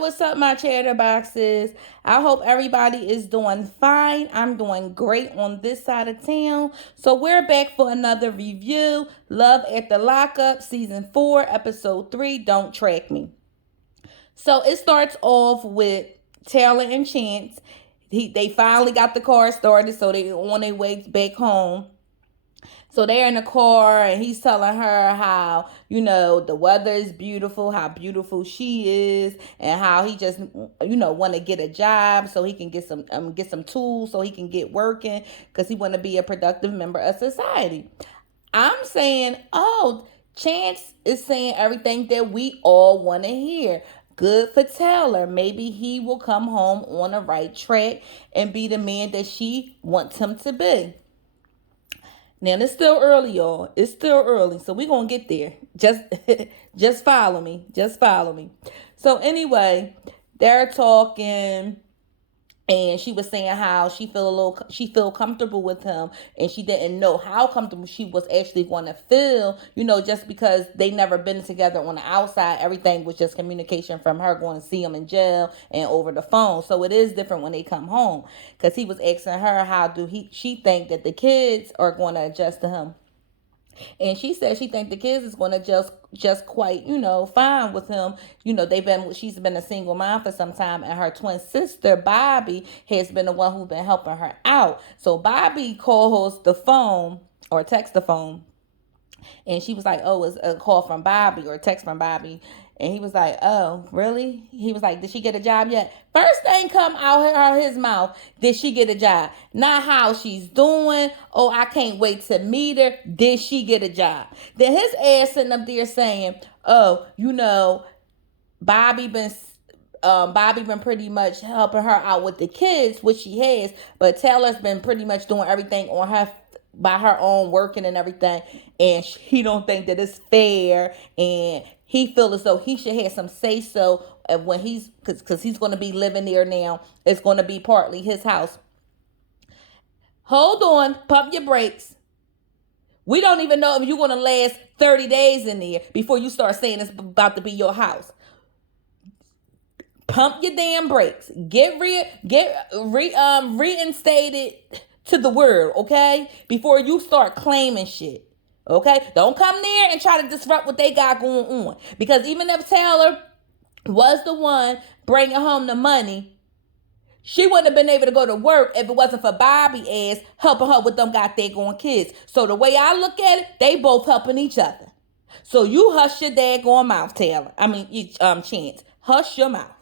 What's up, my chatterboxes? I hope everybody is doing fine. I'm doing great on this side of town. So we're back for another review. Love at the Lockup, Season 4, Episode 3, Don't Track Me. So it starts off with Taylor and Chance. They finally got the car started, so they on their way back home. So they're in the car and he's telling her how, the weather is beautiful, how beautiful she is, and how he just, want to get a job so he can get some tools so he can get working because he want to be a productive member of society. I'm saying, oh, Chance is saying everything that we all want to hear. Good for Taylor. Maybe he will come home on the right track and be the man that she wants him to be. Now it's still early, y'all. It's still early, so we're gonna get there. Just just follow me. Just follow me. So anyway, they're talking and she was saying how she feel comfortable with him, and she didn't know how comfortable she was actually going to feel, just because they never been together on the outside. Everything was just communication from her going to see him in jail and over the phone. So it is different when they come home, because he was asking her how she think that the kids are going to adjust to him. And she said she think the kids is going to just quite, fine with him. She's been a single mom for some time, and her twin sister Bobby has been the one who's been helping her out. So Bobby calls the phone or text the phone, and she was like, oh, it's a call from Bobby or a text from Bobby. And he was like, oh, really? He was like, did she get a job yet? First thing come out of his mouth, did she get a job? Not how she's doing. Oh, I can't wait to meet her. Did she get a job? Then his ass sitting up there saying, oh, Bobby been Bobby been pretty much helping her out with the kids, which she has, but Taylor's been pretty much doing everything on her by her own, working and everything, and he don't think that it's fair, and he feels as though he should have some say so when because he's going to be living there now. It's going to be partly his house. Hold on, pump your brakes. We don't even know if you're going to last 30 days in there before you start saying it's about to be your house. Pump your damn brakes. Get reinstated to the world, okay? Before you start claiming shit. Okay? Don't come there and try to disrupt what they got going on. Because even if Taylor was the one bringing home the money, she wouldn't have been able to go to work if it wasn't for Bobby ass helping her with them goddamn kids. So the way I look at it, they both helping each other. So you hush your daggone mouth, Taylor. Chance. Hush your mouth.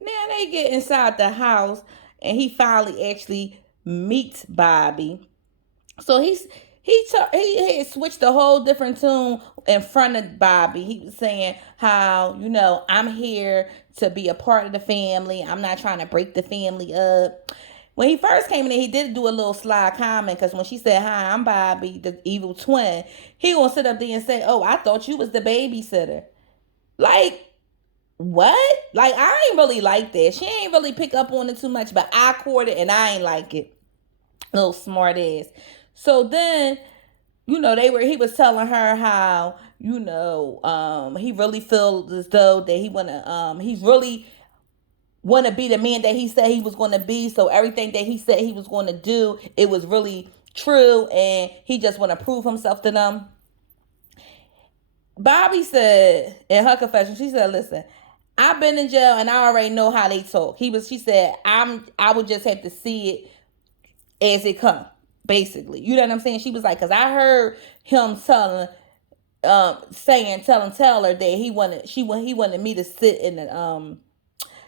Now they get inside the house, and he finally actually meets Bobby. So he had switched a whole different tune in front of Bobby. He was saying how, I'm here to be a part of the family. I'm not trying to break the family up. When he first came in there, he did do a little sly comment, because when she said, hi, I'm Bobby, the evil twin, he gonna sit up there and say, oh, I thought you was the babysitter. Like, what? Like, I ain't really like that. She ain't really pick up on it too much, but I caught it and I ain't like it. Little smart ass. So then, he was telling her how, he really feels as though that he's really want to be the man that he said he was going to be. So everything that he said he was going to do, it was really true, and he just want to prove himself to them. Bobby said in her confession, she said, listen, I've been in jail and I already know how they talk. She said, I would just have to see it as it come, basically. You know what I'm saying? She was like, because I heard him telling Taylor that he wanted me to sit in the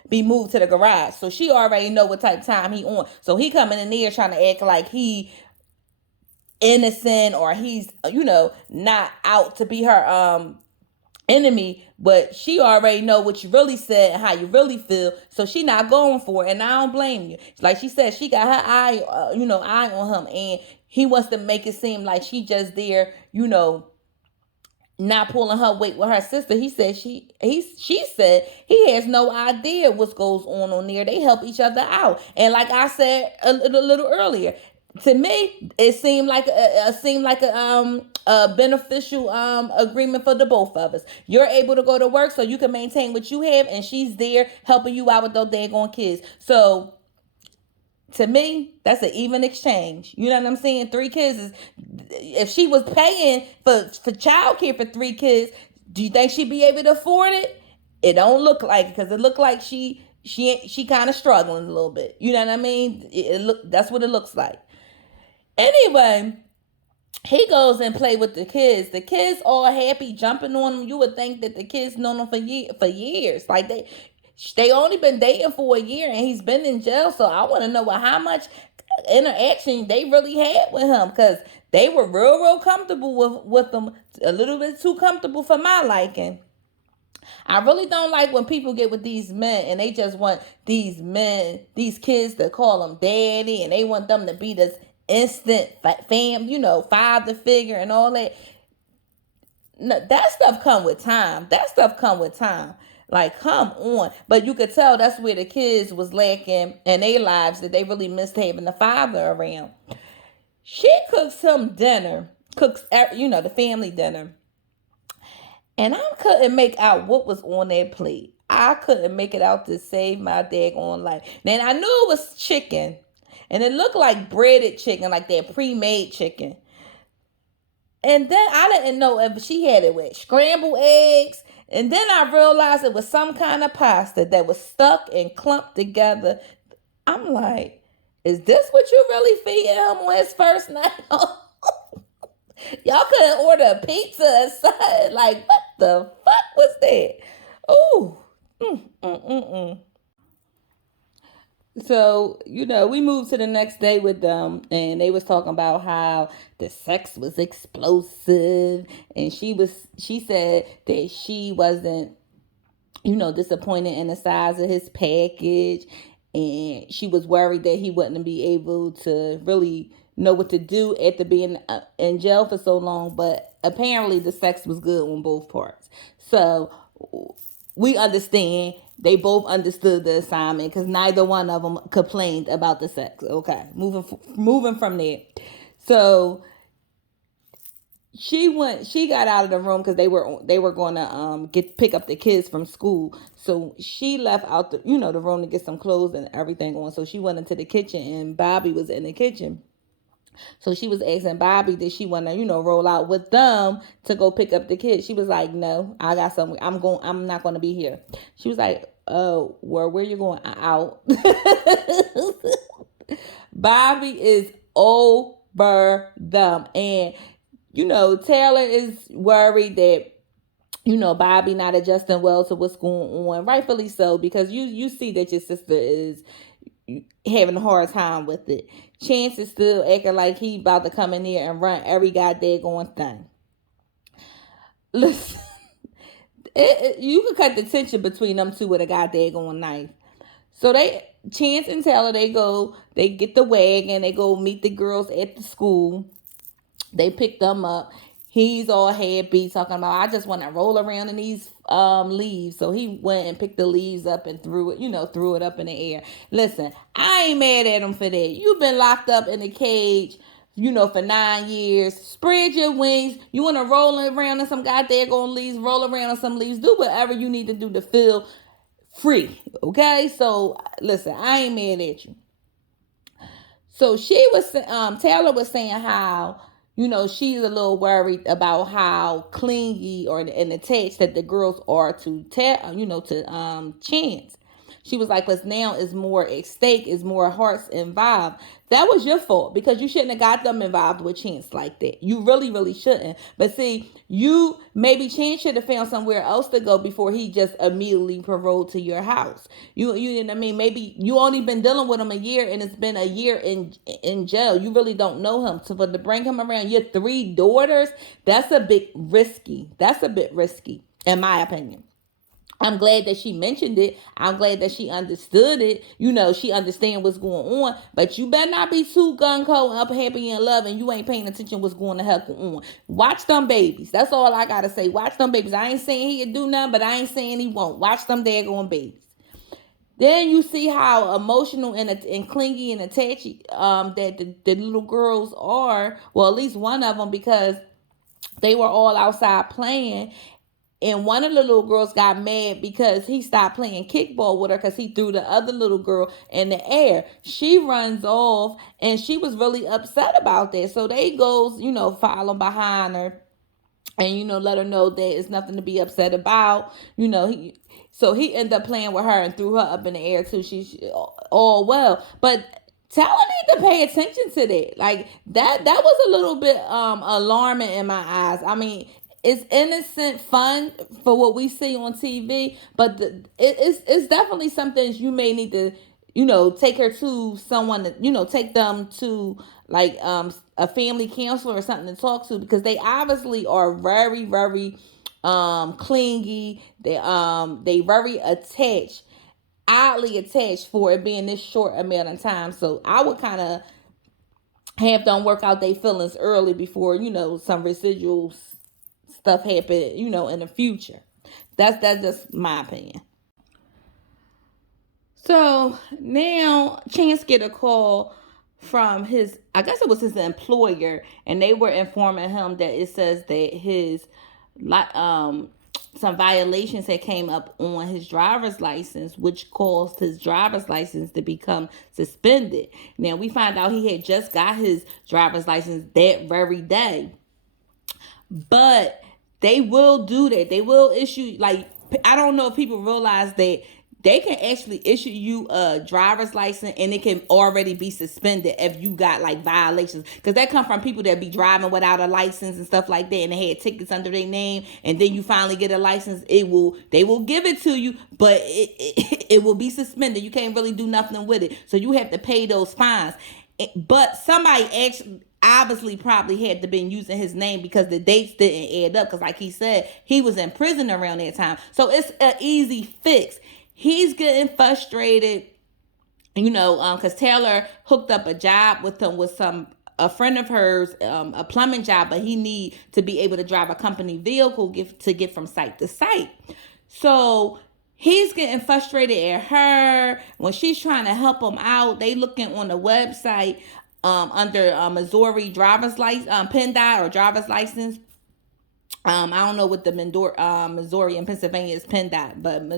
be moved to the garage. So she already know what type of time he on. So he coming in there trying to act like he innocent, or he's not out to be her enemy, but she already know what you really said and how you really feel, so she not going for it, and I don't blame you. Like she said, she got her eye on him, and he wants to make it seem like she just there, not pulling her weight with her sister. He said she said he has no idea what goes on there. They help each other out, and like I said a little earlier, to me it seemed like a beneficial agreement for the both of us. You're able to go to work so you can maintain what you have, and she's there helping you out with those daggone kids. So to me, that's an even exchange. You know what I'm saying? 3 kids is, if she was paying for childcare for 3 kids, do you think she'd be able to afford it? It don't look like it, because it looked like she kind of struggling a little bit. You know what I mean? That's what it looks like. Anyway, he goes and play with the kids. The kids all happy, jumping on him. You would think that the kids known him for years. Like they only been dating for a year, and he's been in jail. So I want to know how much interaction they really had with him, because they were real comfortable with him. A little bit too comfortable for my liking. I really don't like when people get with these men and they just want these kids to call them daddy, and they want them to be this instant father figure and all that. No, that stuff come with time. Like, come on. But you could tell that's where the kids was lacking in their lives, that they really missed having the father around. She cooks him dinner, the family dinner. And I couldn't make out what was on that plate. I couldn't make it out to save my daggone life. Then I knew it was chicken. And it looked like breaded chicken, like that pre-made chicken. And then I didn't know if she had it with scrambled eggs. And then I realized it was some kind of pasta that was stuck and clumped together. I'm like, is this what you really feeding him on his first night? Y'all couldn't order a pizza or something. Like, what the fuck was that? Ooh. So, we moved to the next day with them, and they was talking about how the sex was explosive, and she said that she wasn't, disappointed in the size of his package, and she was worried that he wouldn't be able to really know what to do after being in jail for so long. But apparently the sex was good on both parts. So we understand. They both understood the assignment, because neither one of them complained about the sex. Okay, moving from there. So she got out of the room because they were going to pick up the kids from school. So she left out the room to get some clothes and everything on. So she went into the kitchen, and Bobby was in the kitchen. So she was asking Bobby, did she want to, roll out with them to go pick up the kids? She was like, no, I got something. I'm not going to be here. She was like, oh, well, where you going? Out. Bobby is over them. And, Taylor is worried that, Bobby not adjusting well to what's going on. Rightfully so, because you see that your sister is having a hard time with it. Chance is still acting like he about to come in here and run every goddamn thing. Listen, you can cut the tension between them two with a goddamn knife. So Chance and Taylor, they get the wagon, they go meet the girls at the school. They pick them up. He's all happy, talking about, I just want to roll around in these leaves. So he went and picked the leaves up and threw it up in the air. Listen, I ain't mad at him for that. You've been locked up in a cage, for 9 years. Spread your wings. You want to roll around in some goddamn leaves, roll around in some leaves. Do whatever you need to do to feel free, okay? So, listen, I ain't mad at you. So Taylor was saying how, she's a little worried about how clingy and attached that the girls are to Chance. She was like, but now is more at stake, is more hearts involved. That was your fault, because you shouldn't have got them involved with Chance like that. You really, really shouldn't. But see, maybe Chance should have found somewhere else to go before he just immediately paroled to your house. You know what I mean? Maybe you only been dealing with him a year, and it's been a year in jail. You really don't know him. So, but to bring him around your 3 daughters, that's a bit risky. In my opinion. I'm glad that she mentioned it. I'm glad that she understood it. She understand what's going on. But you better not be too gung ho, up, happy, and love, and you ain't paying attention what's going to heck on. Watch them babies. That's all I gotta say. Watch them babies. I ain't saying he'll do nothing, but I ain't saying he won't. Watch them daggone babies. Then you see how emotional and clingy and attached that the little girls are. Well, at least one of them, because they were all outside playing, and one of the little girls got mad because he stopped playing kickball with her because he threw the other little girl in the air. She runs off and she was really upset about that. So they goes, following behind her and let her know that it's nothing to be upset about. He ended up playing with her and threw her up in the air too. She all well, but Taylor need to pay attention to that. Like that was a little bit alarming in my eyes. I mean, it's innocent fun for what we see on TV, but it's definitely something you may need to take her to someone that, take them to like a family counselor or something to talk to, because they obviously are very, very clingy. They very attached, oddly attached, for it being this short amount of time. So I would kind of have them work out their feelings early before some residual stuff happen in the future. That's just my opinion. So now Chance get a call from his, I guess it was his employer, and they were informing him that it says that his some violations had came up on his driver's license, which caused his driver's license to become suspended. Now we find out he had just got his driver's license that very day, but they will do that. They will issue, like, I don't know if people realize that they can actually issue you a driver's license and it can already be suspended if you got like violations, because that come from people that be driving without a license and stuff like that, and they had tickets under their name, and then you finally get a license, they will give it to you, but it will be suspended. You can't really do nothing with it, so you have to pay those fines. But somebody actually obviously probably had to been using his name, because the dates didn't add up, because like he said, he was in prison around that time. So it's an easy fix. He's getting frustrated, because Taylor hooked up a job with him with a friend of hers, a plumbing job, but he need to be able to drive a company vehicle to get from site to site. So he's getting frustrated at her when she's trying to help him out. They looking on the website under Missouri driver's license, PennDOT or driver's license. I don't know what the Missouri and Pennsylvania is PennDOT, but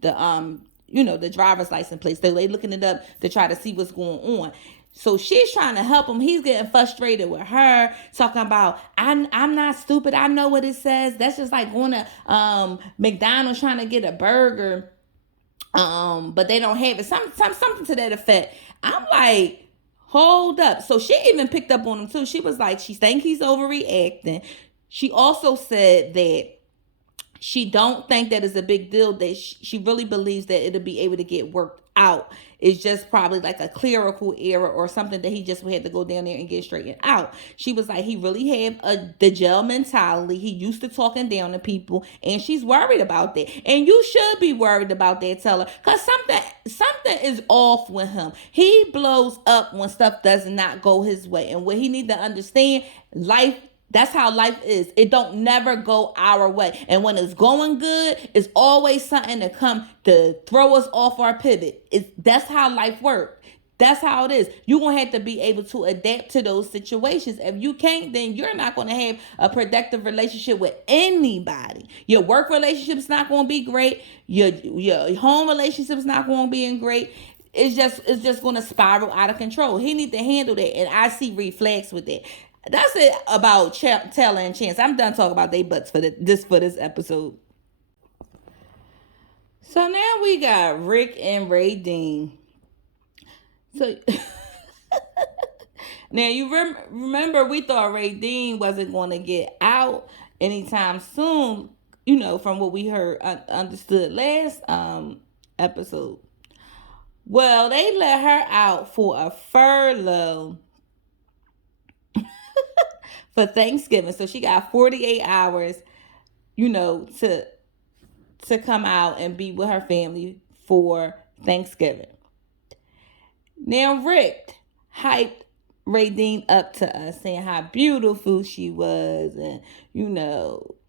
the driver's license place. So they looking it up to try to see what's going on. So she's trying to help him. He's getting frustrated with her, talking about, I'm not stupid. I know what it says. That's just like going to McDonald's trying to get a burger, but they don't have it. Something to that effect. I'm like, hold up. So she even picked up on him too. She was like, she think he's overreacting. She also said that she don't think that is a big deal, that she really believes that it'll be able to get worked out. It's just probably like a clerical error or something that he just had to go down there and get straightened out. She was like, he really had the jail mentality. He used to talking down to people, and she's worried about that. And you should be worried about that, Teller, because something is off with him. He blows up when stuff does not go his way. And what he need to understand, that's how life is. It don't never go our way. And when it's going good, it's always something to come to throw us off our pivot. That's how life works. That's how it is. You're going to have to be able to adapt to those situations. If you can't, then you're not going to have a productive relationship with anybody. Your work relationship's not going to be great. Your home relationship's not going to be great. It's just going to spiral out of control. He needs to handle that. And I see red flags with that. That's it about Taylor and Chance. I'm done talking about they butts for this episode. So now we got Rick and Ray Dean. So now you remember we thought Ray Dean wasn't going to get out anytime soon. From what we heard, understood last episode. Well, they let her out for a furlough for Thanksgiving. So she got 48 hours, to to come out and be with her family for Thanksgiving. Now Rick hyped Radine up to us, saying how beautiful she was, and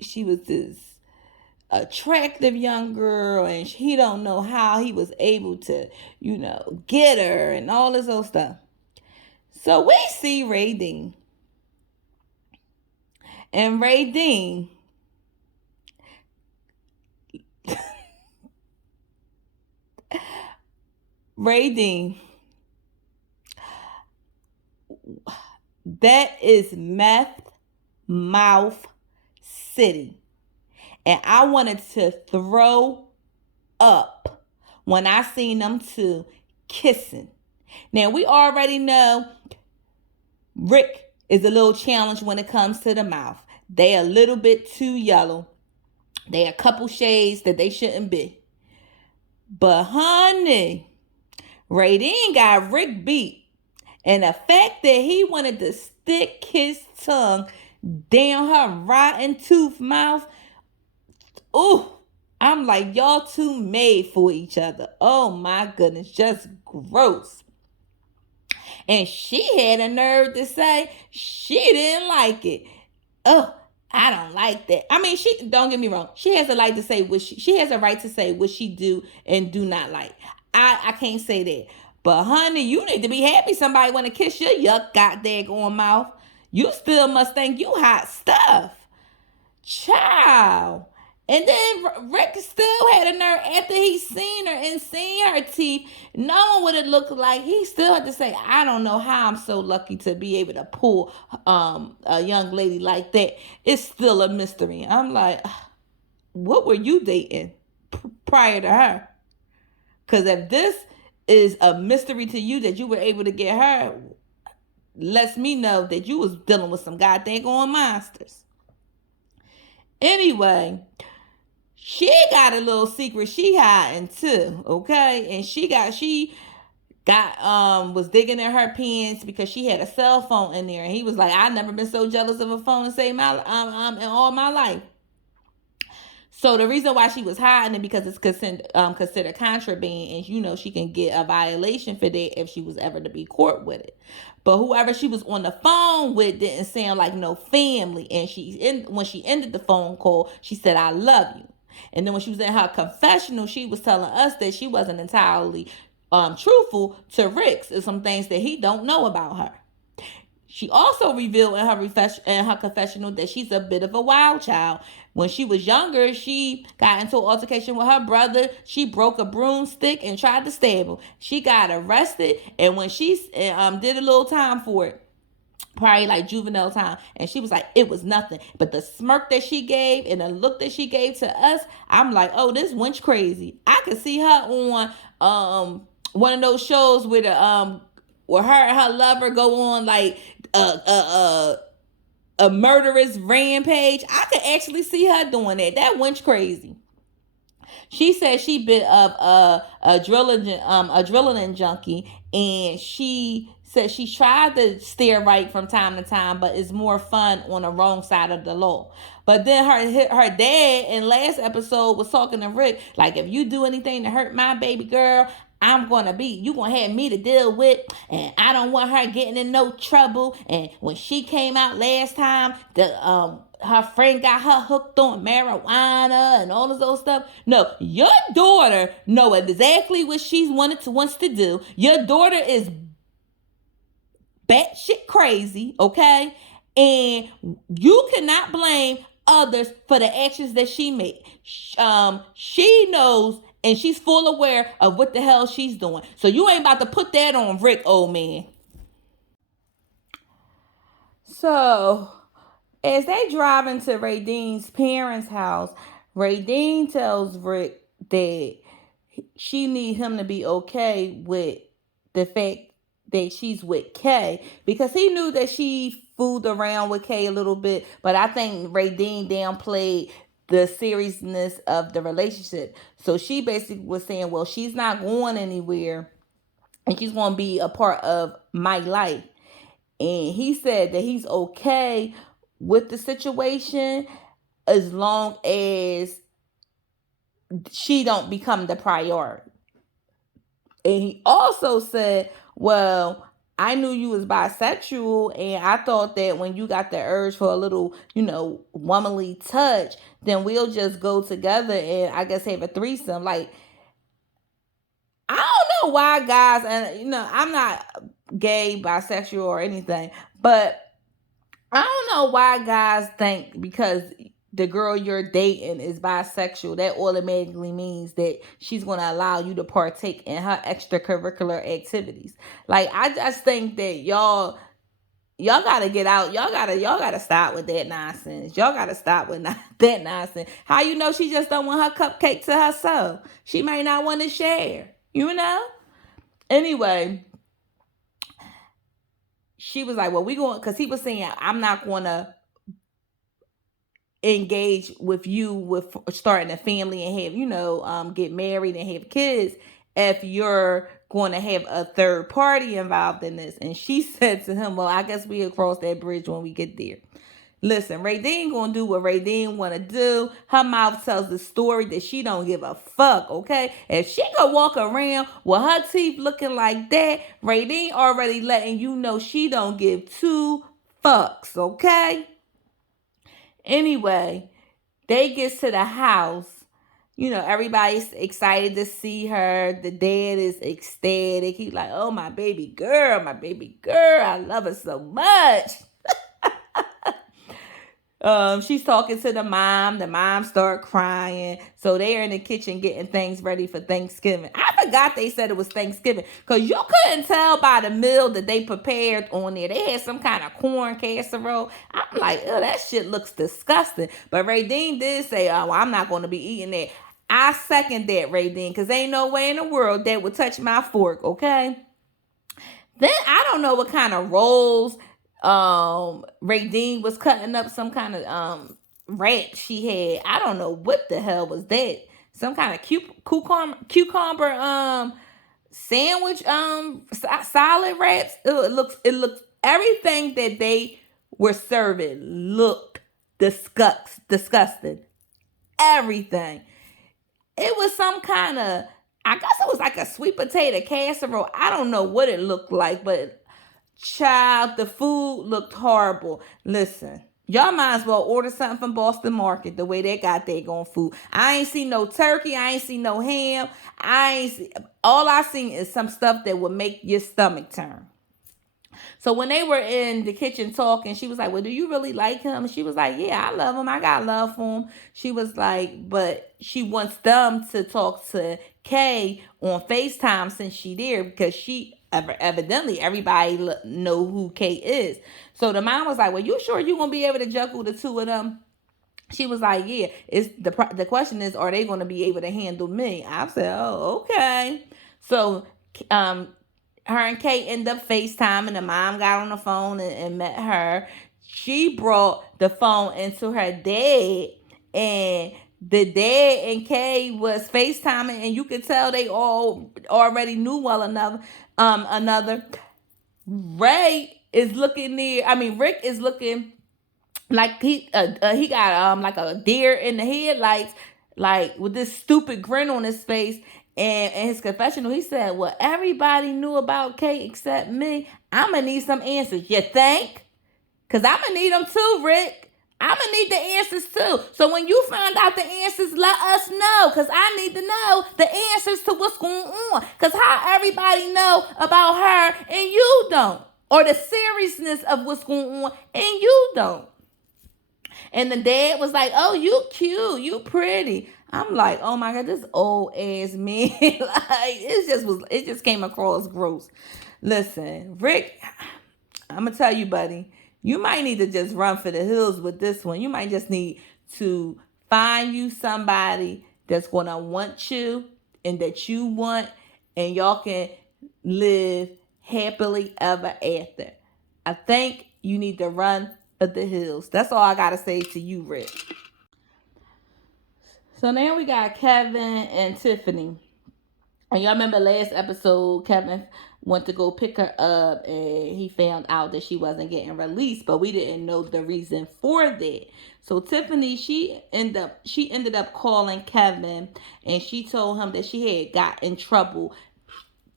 she was this attractive young girl, and he don't know how he was able to, get her and all this old stuff. So we see Radine, and Radine, that is meth mouth city. And I wanted to throw up when I seen them two kissing. Now we already know Rick is a little challenged when it comes to the mouth. They a little bit too yellow. They a couple shades that they shouldn't be. But honey, Radine got Rick beat. And the fact that he wanted to stick his tongue down her rotten tooth mouth, ooh, I'm like, y'all two made for each other. Oh my goodness, just gross. And she had a nerve to say she didn't like it. Oh, I don't like that. I mean, she don't get me wrong. She has a right to say what she has a right to say what she do and do not like. I can't say that. But honey, you need to be happy somebody want to kiss your yuck goddamn mouth. You still must think you hot stuff. Child. And then Rick still had a nerve after he seen her and seen her teeth, knowing what it looked like. He still had to say, I don't know how I'm so lucky to be able to pull a young lady like that. It's still a mystery. I'm like, what were you dating prior to her? Because if this is a mystery to you that you were able to get her, lets me know that you was dealing with some goddamn monsters. Anyway, she got a little secret she hiding too, okay? And she got was digging in her pants because she had a cell phone in there, and he was like, I've never been so jealous of a phone in all my life. So the reason why she was hiding it because it's considered contraband, and she can get a violation for that if she was ever to be caught with it. But whoever she was on the phone with didn't sound like no family, and when she ended the phone call, she said, I love you. And then when she was in her confessional, she was telling us that she wasn't entirely truthful to Rick. There's some things that he don't know about her. She also revealed in her confessional that she's a bit of a wild child. When she was younger, she got into an altercation with her brother. She broke a broomstick and tried to stab him. She got arrested, and when she did a little time for it, probably like juvenile time, and she was like, it was nothing. But the smirk that she gave and the look that she gave to us, I'm like, oh, this wench crazy. I could see her on one of those shows where her and her lover go on like a murderous rampage. I could actually see her doing that. That wench crazy. She said she bit of a adrenaline junkie, and she said she tried to steer right from time to time, but it's more fun on the wrong side of the law. But then her dad in last episode was talking to Rick like, if you do anything to hurt my baby girl, you gonna have me to deal with, and I don't want her getting in no trouble. And when she came out last time, her friend got her hooked on marijuana and all of those stuff. No, your daughter know exactly what she wants to do. Your daughter is batshit crazy, okay? And you cannot blame others for the actions that she made. She knows, and she's full aware of what the hell she's doing. So you ain't about to put that on Rick, old man. So, as they drive into Radine's parents' house, Radine tells Rick that she need him to be okay with the fact that she's with Kay, because he knew that she fooled around with Kay a little bit, but I think Radine downplayed the seriousness of the relationship. So she basically was saying, well, she's not going anywhere, and she's going to be a part of my life. And he said that he's okay with the situation as long as she don't become the priority. And he also said, well, I knew you was bisexual, and I thought that when you got the urge for a little, womanly touch, then we'll just go together and I guess have a threesome. Like, I don't know why guys, and I'm not gay, bisexual, or anything, but I don't know why guys think because the girl you're dating is bisexual, that automatically means that she's going to allow you to partake in her extracurricular activities. Like, I just think that y'all gotta get out. Y'all gotta stop with that nonsense. Y'all gotta stop with that nonsense. How you know she just don't want her cupcake to herself? She may not want to share. Anyway, she was like, well, we going, because he was saying, I'm not going to engage with you with starting a family and have, get married and have kids if you're going to have a third party involved in this. And she said to him, well, I guess we'll cross that bridge when we get there. Listen, Raydeen gonna do what Raydeen wanna do. Her mouth tells the story that she don't give a fuck, okay? If she could walk around with her teeth looking like that, Raydeen already letting you know she don't give two fucks, okay? Anyway, they get to the house. Everybody's excited to see her. The dad is ecstatic. He's like, oh, my baby girl, I love her so much. She's talking to the mom. The mom start crying. So they're in the kitchen getting things ready for Thanksgiving. I forgot they said it was Thanksgiving because you couldn't tell by the meal that they prepared on there. They had some kind of corn casserole. I'm like, oh, that shit looks disgusting. But Raydeen did say, oh, well, I'm not going to be eating that. I second that, Raydeen, because ain't no way in the world that would touch my fork, okay? Then I don't know what kind of rolls Raydeen was cutting up, some kind of rat she had. I don't know what the hell was that. Some kind of cucumber sandwich salad wraps. It looks everything that they were serving looked disgusting. Everything. It was some kind of, I guess it was like a sweet potato casserole. I don't know what it looked like, but child, the food looked horrible. Listen, y'all might as well order something from Boston Market the way they got their going food. I ain't seen no turkey. I ain't seen no ham. All I seen is some stuff that would make your stomach turn. So when they were in the kitchen talking, she was like, well, do you really like him? And she was like, yeah, I love him. I got love for him. She was like, but she wants them to talk to Kay on FaceTime since she there because evidently everybody know who Kay is. So the mom was like, well, you sure you going to be able to juggle the two of them? She was like, yeah, it's the question is, are they going to be able to handle me? I said, oh, okay. So her and Kate ended up FaceTiming. The mom got on the phone and met her. She brought the phone into her dad, and the dad and Kay was FaceTiming, and you could tell they all already knew well enough another. Rick is looking like he got like a deer in the headlights, like with this stupid grin on his face. And in his confessional, he said, well, everybody knew about Kate except me. I'm going to need some answers. You think? Because I'm going to need them too, Rick. I'm going to need the answers too. So when you find out the answers, let us know. Because I need to know the answers to what's going on. Because how everybody know about her and you don't. Or the seriousness of what's going on and you don't. And the dad was like, oh, you cute, you pretty. I'm like, oh my God, this old ass man. Like, it just came across gross. Listen, Rick, I'm gonna tell you, buddy, you might need to just run for the hills with this one. You might just need to find you somebody that's gonna want you and that you want, and y'all can live happily ever after. I think you need to run for the hills. That's all I gotta say to you, Rick. So now we got Kevin and Tiffany. And y'all remember last episode, Kevin went to go pick her up, and he found out that she wasn't getting released, but we didn't know the reason for that. So Tiffany, she ended up calling Kevin, and she told him that she had got in trouble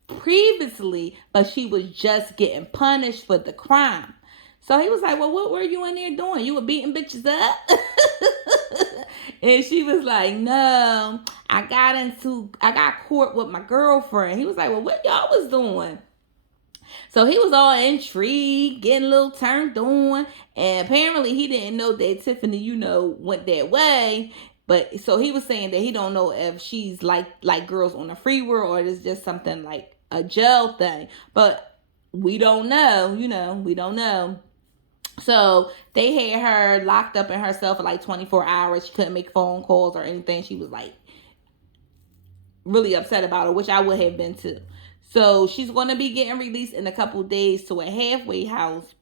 previously, but she was just getting punished for the crime. So he was like, well, what were you in there doing? You were beating bitches up? And she was like, no, I got caught with my girlfriend. He was like, well, what y'all was doing? So he was all intrigued, getting a little turned on. And apparently he didn't know that Tiffany, went that way. But so he was saying that he don't know if she's like girls on the free world, or it's just something like a jail thing. But we don't know, we don't know. So they had her locked up in her cell for like 24 hours. She couldn't make phone calls or anything. She was like really upset about it, which I would have been too. So she's going to be getting released in a couple days to a halfway house.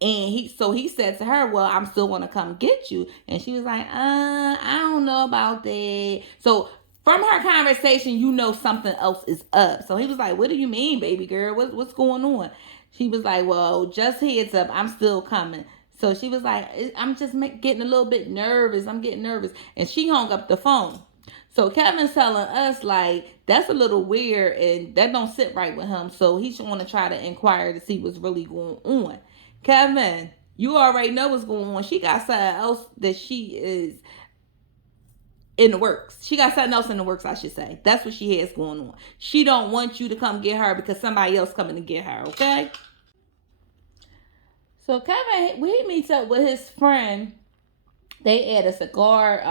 And he said to her, well, I'm still going to come get you. And she was like, I don't know about that. So from her conversation, something else is up. So he was like, what do you mean, baby girl? What's going on? She was like, well, just heads up, I'm still coming. So she was like, I'm just getting a little bit nervous. I'm getting nervous. And she hung up the phone. So Kevin's telling us, like, that's a little weird and that don't sit right with him. So he's going to try to inquire to see what's really going on. Kevin, you already know what's going on. She got something else that she is in the works. She got something else in the works, I should say. That's what she has going on. She don't want you to come get her because somebody else coming to get her, okay? So Kevin, he meets up with his friend. They at a cigar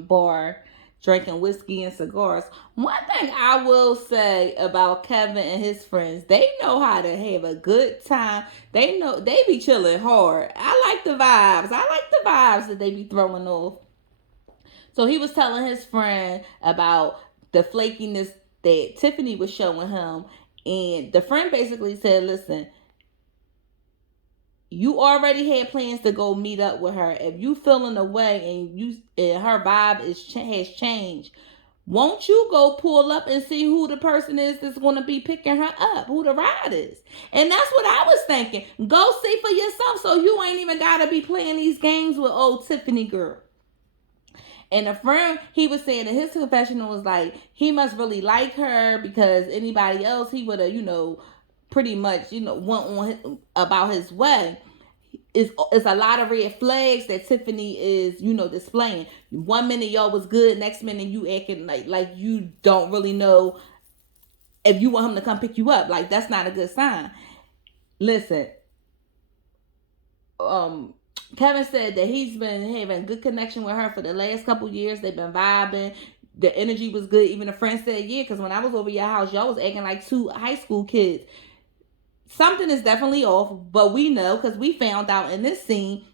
bar, drinking whiskey and cigars. One thing I will say about Kevin and his friends, they know how to have a good time. They know they be chilling hard. I like the vibes. I like the vibes that they be throwing off. So he was telling his friend about the flakiness that Tiffany was showing him. And the friend basically said, listen, you already had plans to go meet up with her. If you feeling away and her vibe has changed, won't you go pull up and see who the person is that's going to be picking her up, who the ride is? And that's what I was thinking. Go see for yourself, so you ain't even got to be playing these games with old Tiffany girl. And a friend, he was saying that his confessional was like, he must really like her, because anybody else, he would have, pretty much, went on about his way. It's a lot of red flags that Tiffany is, displaying. One minute y'all was good, next minute you acting like you don't really know if you want him to come pick you up. Like, that's not a good sign. Listen, Kevin said that he's been having good connection with her for the last couple years. They've been vibing. The energy was good. Even a friend said, yeah, because when I was over your house, y'all was acting like two high school kids. Something is definitely off, but we know, because we found out in this scene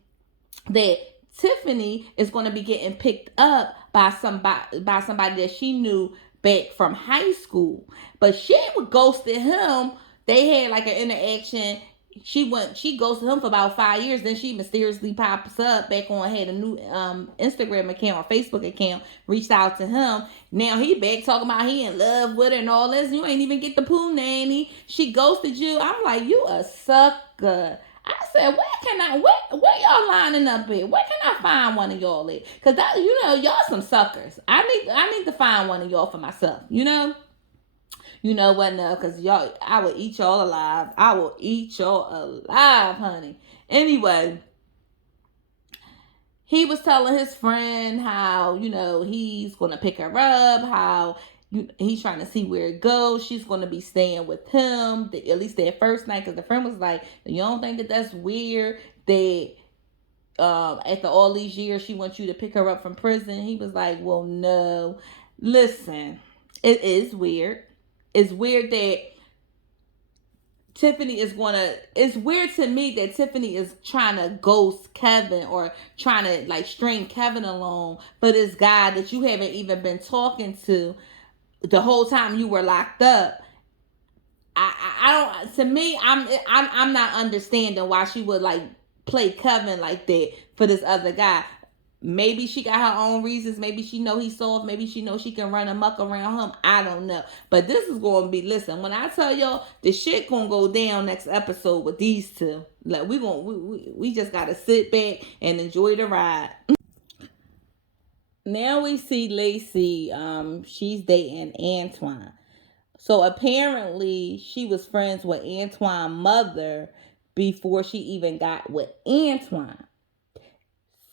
that Tiffany is going to be getting picked up by somebody that she knew back from high school. But she would ghosted him. They had like an interaction. She ghosted him for about 5 years. Then she mysteriously pops up back on, had a new Instagram account or Facebook account, reached out to him. Now he back talking about he in love with her and all this. You ain't even get the poo nanny. She ghosted you. I'm like, you a sucker. I said, where y'all lining up at? Where can I find one of y'all at? Because y'all some suckers. I need to find one of y'all for myself, You know what, no, because y'all, I will eat y'all alive. I will eat y'all alive, honey. Anyway, he was telling his friend how, he's going to pick her up, how he's trying to see where it goes. She's going to be staying with him, at least that first night, because the friend was like, you don't think that that's weird that after all these years she wants you to pick her up from prison? He was like, well, no. Listen, it is weird. It's weird that it's weird to me that Tiffany is trying to ghost Kevin or trying to string Kevin along for this guy that you haven't even been talking to the whole time you were locked up. I don't, to me, I'm not understanding why she would play Kevin like that for this other guy. Maybe she got her own reasons. Maybe she know he's soft. Maybe she know she can run amok around him. I don't know. But this is going to be, listen, when I tell y'all, the shit going to go down next episode with these two. Like, we just got to sit back and enjoy the ride. Now we see Lacey, she's dating Antoine. So apparently she was friends with Antoine's mother before she even got with Antoine.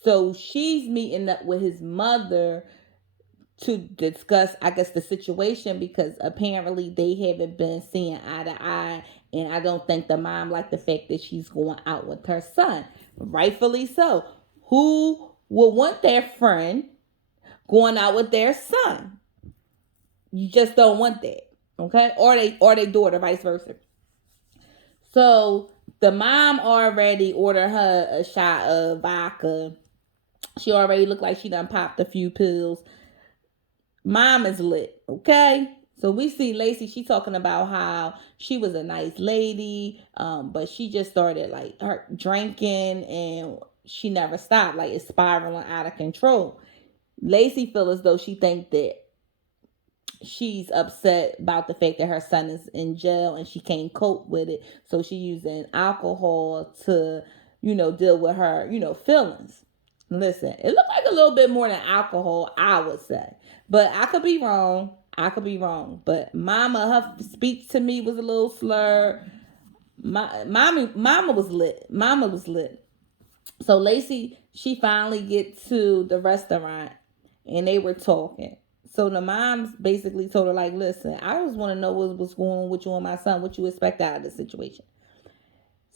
So she's meeting up with his mother to discuss, I guess, the situation, because apparently they haven't been seeing eye to eye. And I don't think the mom liked the fact that she's going out with her son. Rightfully so. Who would want their friend going out with their son? You just don't want that. Okay? Or they daughter, vice versa. So the mom already ordered her a shot of vodka. She already looked like she done popped a few pills. Mom is lit, okay? So we see Lacey, she talking about how she was a nice lady, but she just started like her drinking and she never stopped. Like, it's spiraling out of control. Lacey feel as though she think that she's upset about the fact that her son is in jail and she can't cope with it. So she using alcohol to, deal with her, feelings. Listen, it looked like a little bit more than alcohol, I would say. But I could be wrong. But mama, her speech to me was a little slurred. Mama was lit. So Lacey, she finally get to the restaurant and they were talking. So the mom basically told her, like, listen, I just want to know what's going on with you and my son, what you expect out of the situation.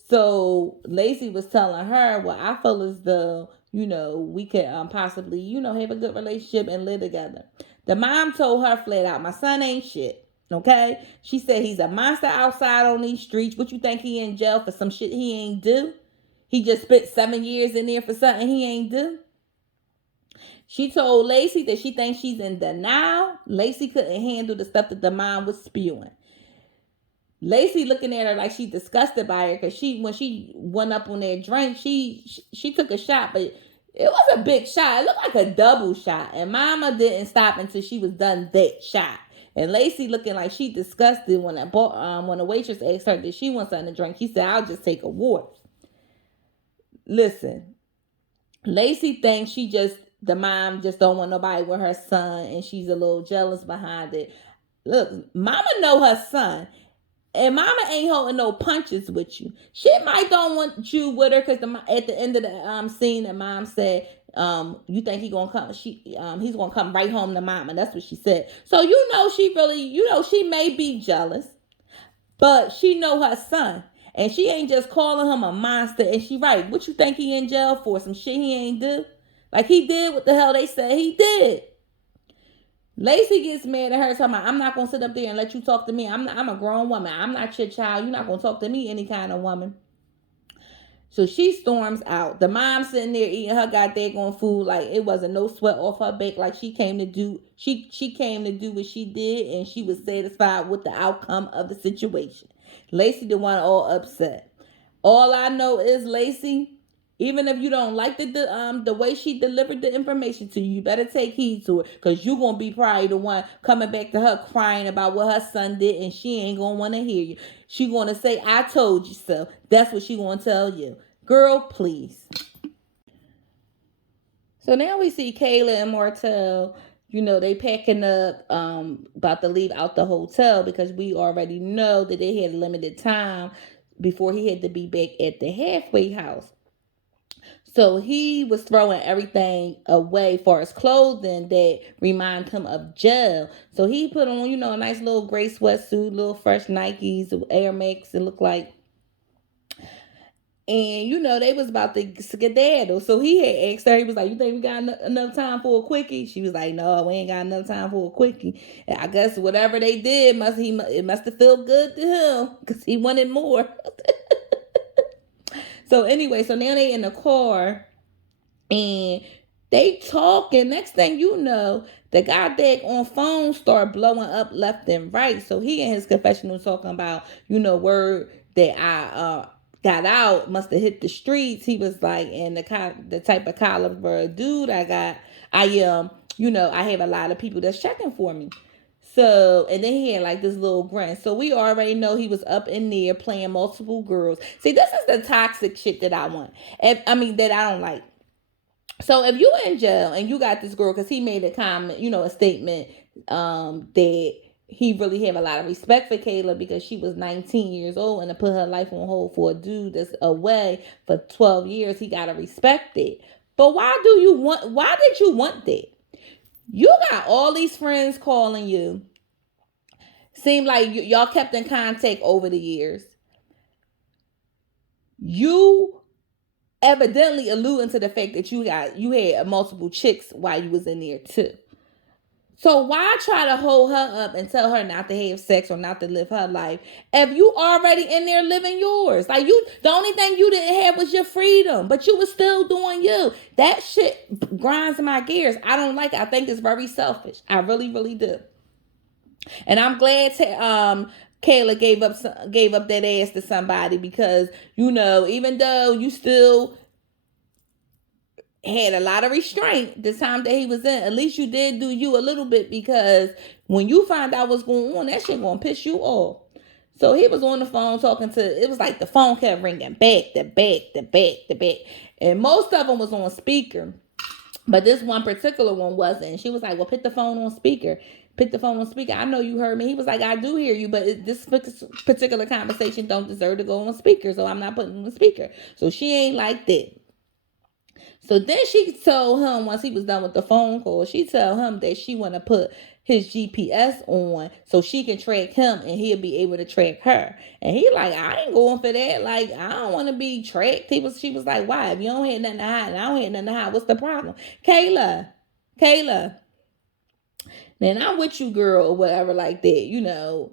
So Lacey was telling her, well, I feel as though, we could possibly, have a good relationship and live together. The mom told her flat out, my son ain't shit. Okay? She said he's a monster outside on these streets. What you think, he in jail for some shit he ain't do? He just spent 7 years in there for something he ain't do? She told Lacey that she thinks she's in denial. Lacey couldn't handle the stuff that the mom was spewing. Lacey looking at her like she disgusted by her, because when she went up on that drink, she took a shot, but it was a big shot. It looked like a double shot, and Mama didn't stop until she was done that shot. And Lacey looking like she disgusted when the waitress asked her that she wants something to drink. She said, "I'll just take a water." Listen, Lacey thinks the mom just don't want nobody with her son, and she's a little jealous behind it. Look, Mama know her son. And Mama ain't holding no punches with you. She might don't want you with her, because at the end of the scene, the mom said, "You think he gonna come? He's gonna come right home to Mama." That's what she said. So she may be jealous, but she know her son, and she ain't just calling him a monster. And she right. What you think he in jail for? Some shit he ain't do? Like, he did what the hell they said he did. Lacey gets mad at her, talking about, I'm not going to sit up there and let you talk to me. I'm a grown woman. I'm not your child. You're not going to talk to me, any kind of woman. So she storms out. The mom sitting there eating her goddamn food like it wasn't no sweat off her back, like she came to do what she did, and she was satisfied with the outcome of the situation. Lacey the one all upset. All I know is, Lacey, even if you don't like the way she delivered the information to you, you better take heed to it, because you're going to be probably the one coming back to her crying about what her son did, and she ain't going to want to hear you. She going to say, I told you so. That's what she going to tell you. Girl, please. So now we see Kayla and Marcel, they packing up, about to leave out the hotel, because we already know that they had limited time before he had to be back at the halfway house. So he was throwing everything away for his clothing that reminded him of jail. So he put on, a nice little gray sweatsuit, little fresh Nikes, Air Max, it looked like. And, they was about to skedaddle. So he had asked her, he was like, you think we got enough time for a quickie? She was like, no, we ain't got enough time for a quickie. And I guess whatever they did, it must have felt good to him, because he wanted more. So anyway, so now they in the car and they talking. Next thing you know, the goddamn on phone start blowing up left and right. So he in his confessional talking about, word that I got out, must have hit the streets. He was like, and the type of caliber dude I got, I have a lot of people that's checking for me. So, and then he had like this little grin. So we already know he was up in there playing multiple girls. See, this is the toxic shit that I want. That I don't like. So if you in jail and you got this girl, because he made a comment, a statement, that he really have a lot of respect for Kayla because she was 19 years old and to put her life on hold for a dude that's away for 12 years, he gotta respect it. But why did you want that? You got all these friends calling you. Seem like y'all kept in contact over the years. You evidently alluding to the fact that you had multiple chicks while you was in there too. So why try to hold her up and tell her not to have sex or not to live her life if you already in there living yours? Like the only thing you didn't have was your freedom, but you was still doing you. That shit grinds my gears. I don't like it. I think it's very selfish. I really, really do. And I'm glad Kayla gave up that ass to somebody because even though you still had a lot of restraint the time that he was in, at least you did do you a little bit, because when you find out what's going on, that shit gonna piss you off. So he was on the phone talking to, it was like the phone kept ringing back to back to back to back, and most of them was on speaker, but this one particular one wasn't. She was like, well, put the phone on speaker. Put the phone on speaker. I know you heard me. He was like, I do hear you, but this particular conversation don't deserve to go on speaker, so I'm not putting it on speaker. So she ain't like that. So then she told him, once he was done with the phone call, she told him that she want to put his GPS on so she can track him and he'll be able to track her. And he like, I ain't going for that. Like, I don't want to be tracked. She was like, why? If you don't have nothing to hide and I don't have nothing to hide, what's the problem? Kayla, then I'm with you, girl, or whatever like that,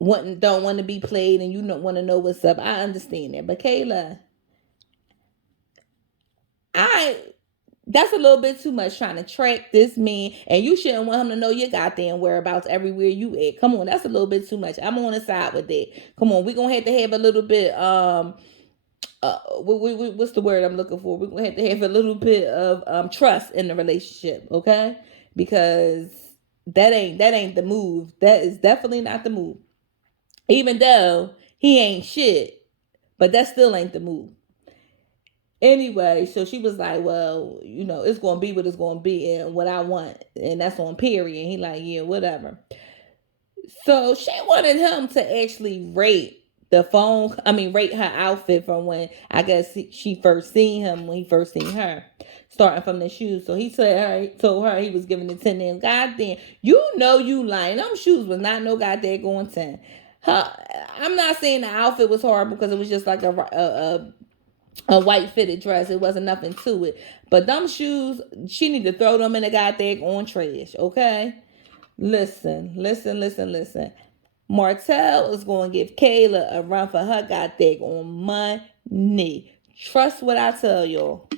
don't want to be played and you don't want to know what's up. I understand that. But Kayla, that's a little bit too much trying to track this man, and you shouldn't want him to know your goddamn whereabouts everywhere you at. Come on, that's a little bit too much. I'm on the side with that. Come on, we're gonna have to have a little bit what's the word I'm looking for? We're gonna have to have a little bit of trust in the relationship, okay? Because that ain't the move. That is definitely not the move. Even though he ain't shit, but that still ain't the move. Anyway, so she was like, well, it's going to be what it's going to be and what I want. And that's on period. And he like, yeah, whatever. So she wanted him to actually rate her outfit from when I guess she first seen him, when he first seen her, starting from the shoes. So he told her he was giving it 10. And goddamn, you lying. Them shoes was not no goddamn going 10. I'm not saying the outfit was horrible because it was just like a white fitted dress. It wasn't nothing to it. But them shoes, she need to throw them in the goddamn on trash, okay? Listen. Martell is going to give Kayla a run for her goddamn on money. Trust what I tell y'all.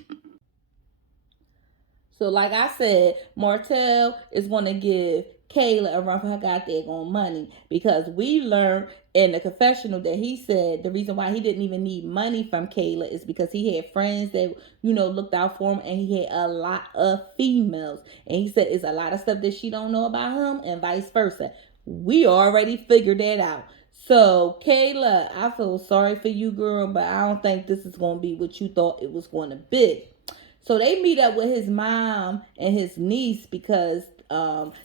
So like I said, Martell is going to give Kayla a run for her goddamn on money, because we learned in the confessional that he said the reason why he didn't even need money from Kayla is because he had friends that looked out for him, and he had a lot of females, and he said it's a lot of stuff that she don't know about him and vice versa. We already figured that out. So Kayla, I feel sorry for you, girl, but I don't think this is going to be what you thought it was going to be. So they meet up with his mom and his niece because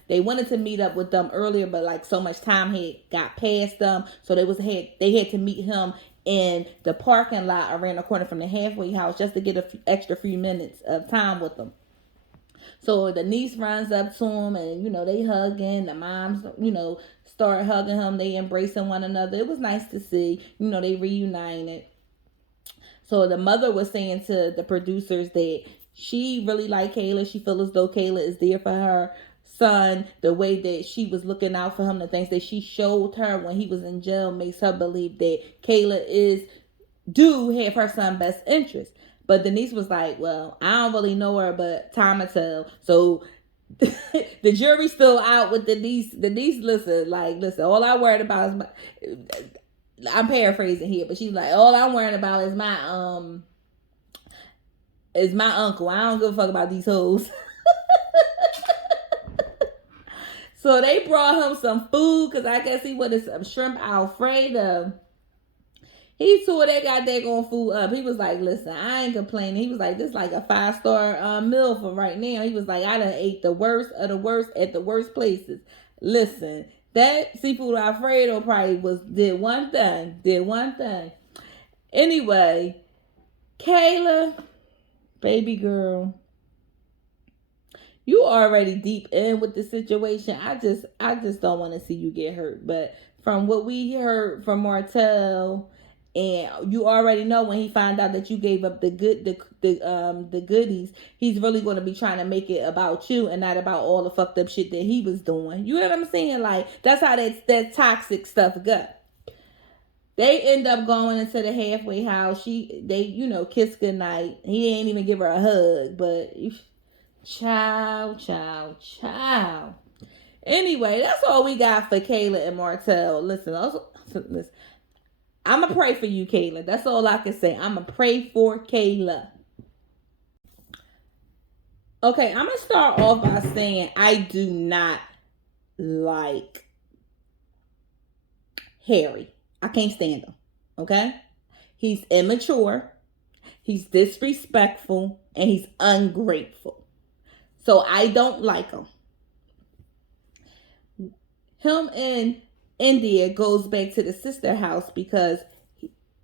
they wanted to meet up with them earlier, but like so much time had got past them, so they had to meet him in the parking lot around the corner from the halfway house just to get a extra few minutes of time with them. So the niece runs up to him and they hugging. The moms start hugging him. They embracing one another. It was nice to see. They reunited. So the mother was saying to the producers that she really liked Kayla. She feels as though Kayla is there for her son. The way that she was looking out for him, the things that she showed her when he was in jail makes her believe that Kayla do have her son's best interest. But Denise was like, well, I don't really know her, but time will tell. So the jury's still out with Denise. Denise, listen, all I worried about is I'm paraphrasing here, but she's like, all I'm worrying about is my uncle. I don't give a fuck about these hoes. So they brought him some food because I guess he wanted some shrimp Alfredo. He tore that goddamn food up. He was like, listen, I ain't complaining. He was like, this is like a 5-star meal for right now. He was like, I done ate the worst of the worst at the worst places. Listen, that seafood Alfredo probably did one thing. Anyway, Kayla, baby girl, you already deep in with the situation. I just don't want to see you get hurt. But from what we heard from Martell, and you already know when he found out that you gave up the goodies, he's really going to be trying to make it about you and not about all the fucked up shit that he was doing. You know what I'm saying? Like, that's how that toxic stuff go. They end up going into the halfway house. They kiss goodnight. He ain't even give her a hug, but ciao. Anyway, that's all we got for Kayla and Martell. Listen, I'm going to pray for you, Kayla. That's all I can say. I'm going to pray for Kayla. Okay, I'm going to start off by saying I do not like Harry. I can't stand him. Okay? He's immature. He's disrespectful. And he's ungrateful. So I don't like him. Him and India goes back to the sister house because,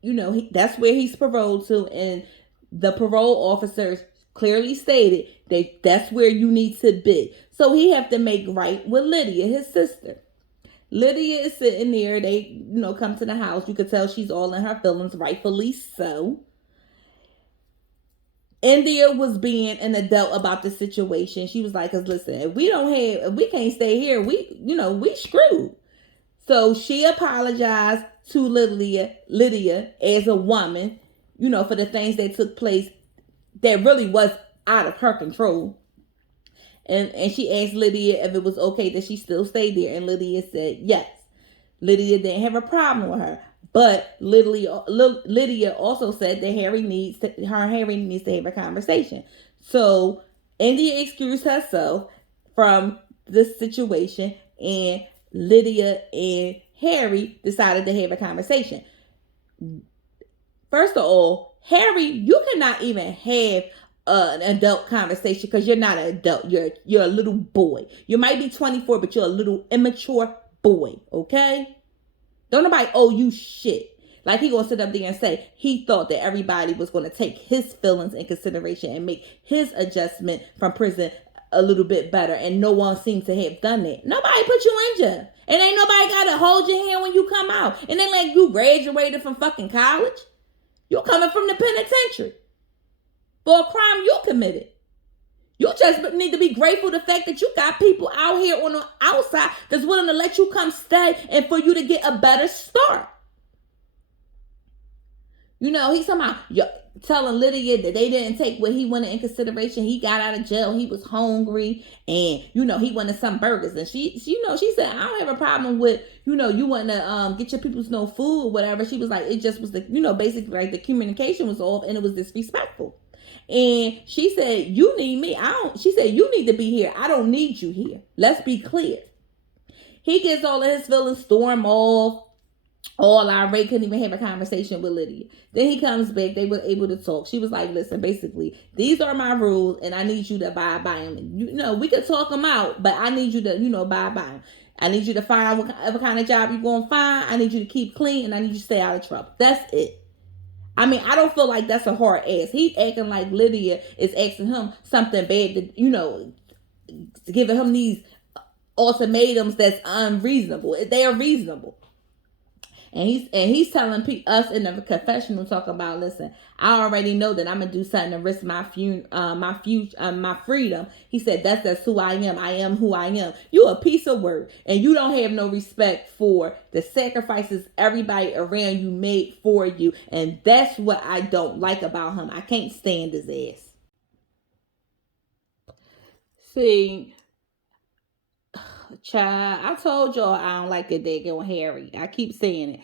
that's where he's paroled to. And the parole officers clearly stated that that's where you need to be. So he have to make right with Lydia, his sister. Lydia is sitting there. They, come to the house. You could tell she's all in her feelings, rightfully so. India was being an adult about the situation. She was like, "Cause listen, if we can't stay here, we screwed." So she apologized to Lydia as a woman, for the things that took place that really was out of her control. And she asked Lydia if it was okay that she still stayed there, and Lydia said yes. Lydia didn't have a problem with her. But Lydia also said that Harry needs to have a conversation. So India excused herself from this situation, and Lydia and Harry decided to have a conversation. First of all, Harry, you cannot even have an adult conversation because you're not an adult. You're a little boy. You might be 24, but you're a little immature boy. Okay. Don't nobody owe you shit. Like, he gonna sit up there and say he thought that everybody was gonna take his feelings in consideration and make his adjustment from prison a little bit better, and no one seems to have done that. Nobody put you in jail, and ain't nobody gotta hold your hand when you come out. And then like you graduated from fucking college, you coming from the penitentiary for a crime you committed. You just need to be grateful for the fact that you got people out here on the outside that's willing to let you come stay and for you to get a better start. He's somehow telling Lydia that they didn't take what he wanted in consideration. He got out of jail. He was hungry and, he wanted some burgers. And she said, I don't have a problem with, you want to get your people's no food or whatever. She was like, it just was basically like the communication was off and it was disrespectful. And she said, you need me. She said, you need to be here. I don't need you here. Let's be clear. He gets all of his feelings, storm off. All irate, couldn't even have a conversation with Lydia. Then he comes back. They were able to talk. She was like, listen, basically, these are my rules and I need you to abide by them. We could talk them out, but I need you to, abide by them. I need you to find whatever kind of job you're going to find. I need you to keep clean and I need you to stay out of trouble. That's it. I mean, I don't feel like that's a hard ass. He's acting like Lydia is asking him something bad to, giving him these ultimatums that's unreasonable. They are reasonable. And he's telling us in the confessional talk about, listen, I already know that I'm gonna do something to risk my freedom. He said that's who I am. I am who I am. You a piece of work, and you don't have no respect for the sacrifices everybody around you made for you, and that's what I don't like about him. I can't stand his ass. See, child, I told y'all I don't like that daggone Harry. I keep saying it.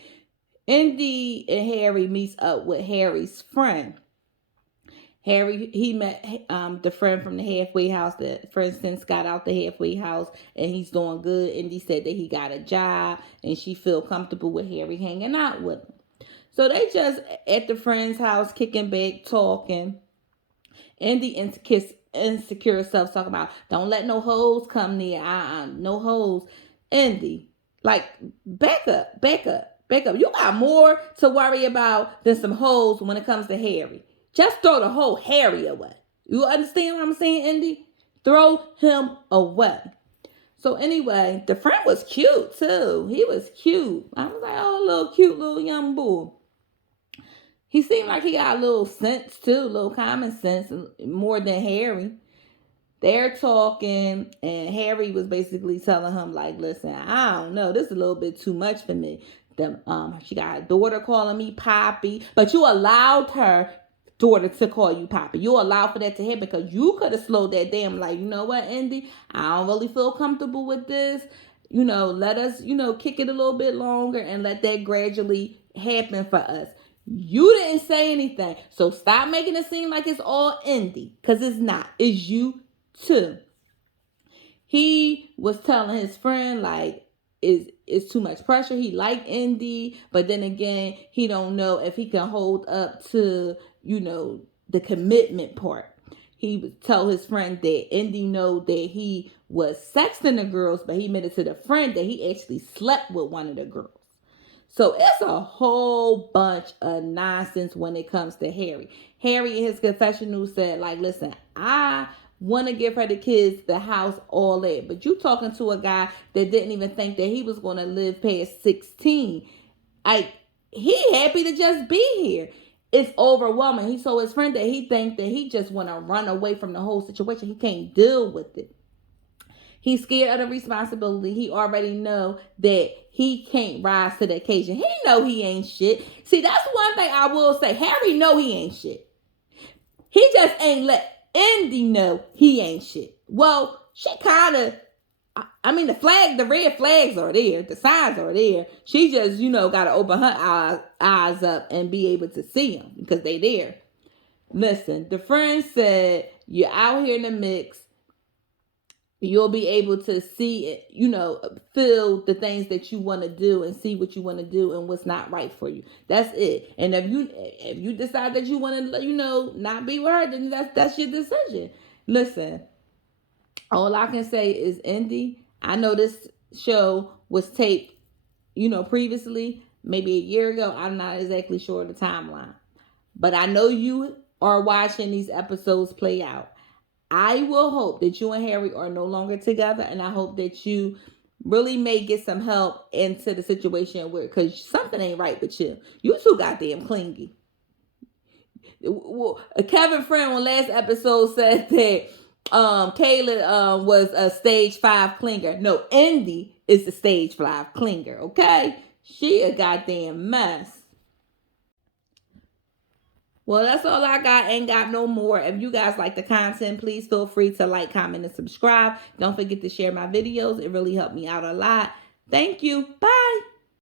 Indy and Harry meets up with Harry's friend. Harry, he met the friend from the halfway house that, for instance, got out the halfway house, and he's doing good. Indy said that he got a job, and she feel comfortable with Harry hanging out with him. So they just at the friend's house, kicking back, talking. Indy insecure self talking about, don't let no hoes come near. No hoes. Indy, like, back up, back up, back up. You got more to worry about than some hoes when it comes to Harry. Just throw the whole Harry away. You understand what I'm saying, Indy? Throw him away. So anyway, the friend was cute too. He was cute. I was like, oh, little cute little young boy. He seemed like he got a little sense too, a little common sense, more than Harry. They're talking, and Harry was basically telling him, like, listen, I don't know, this is a little bit too much for me. She got a daughter calling me Poppy, but you allowed her daughter to call you Poppy. You allowed for that to happen because you could have slowed that down. Like, you know what, Indy, I don't really feel comfortable with this. Let us, kick it a little bit longer and let that gradually happen for us. You didn't say anything. So stop making it seem like it's all Indy, because it's not. It's you too. He was telling his friend, like, it's too much pressure. He like Indy, but then again, he don't know if he can hold up to, the commitment part. He would tell his friend that Indy know that he was sexting the girls, but he admitted to the friend that he actually slept with one of the girls. So it's a whole bunch of nonsense when it comes to Harry. Harry in his confessional said, like, listen, I want to give her the kids, the house, all that. But you talking to a guy that didn't even think that he was going to live past 16. He happy to just be here. It's overwhelming. He told his friend that he think that he just want to run away from the whole situation. He can't deal with it. He's scared of the responsibility. He already know that he can't rise to the occasion. He know he ain't shit. See, that's one thing I will say. Harry know he ain't shit. He just ain't let Indy know he ain't shit. Well, she kind of, the red flags are there. The signs are there. She just, got to open her eyes up and be able to see them because they there. Listen, the friend said, you're out here in the mix. You'll be able to see it, feel the things that you want to do and see what you want to do and what's not right for you. That's it. And if you decide that you want to, not be with her, then that's your decision. Listen, all I can say is, Indy, I know this show was taped, previously, maybe a year ago. I'm not exactly sure of the timeline. But I know you are watching these episodes play out. I will hope that you and Harry are no longer together, and I hope that you really may get some help into the situation because something ain't right with you. You too goddamn clingy. Kevin friend on last episode said that Kayla was a stage 5 clinger. No, Indy is the stage 5 clinger, okay? She a goddamn mess. Well, that's all I got. Ain't got no more. If you guys like the content, please feel free to like, comment, and subscribe. Don't forget to share my videos. It really helped me out a lot. Thank you. Bye.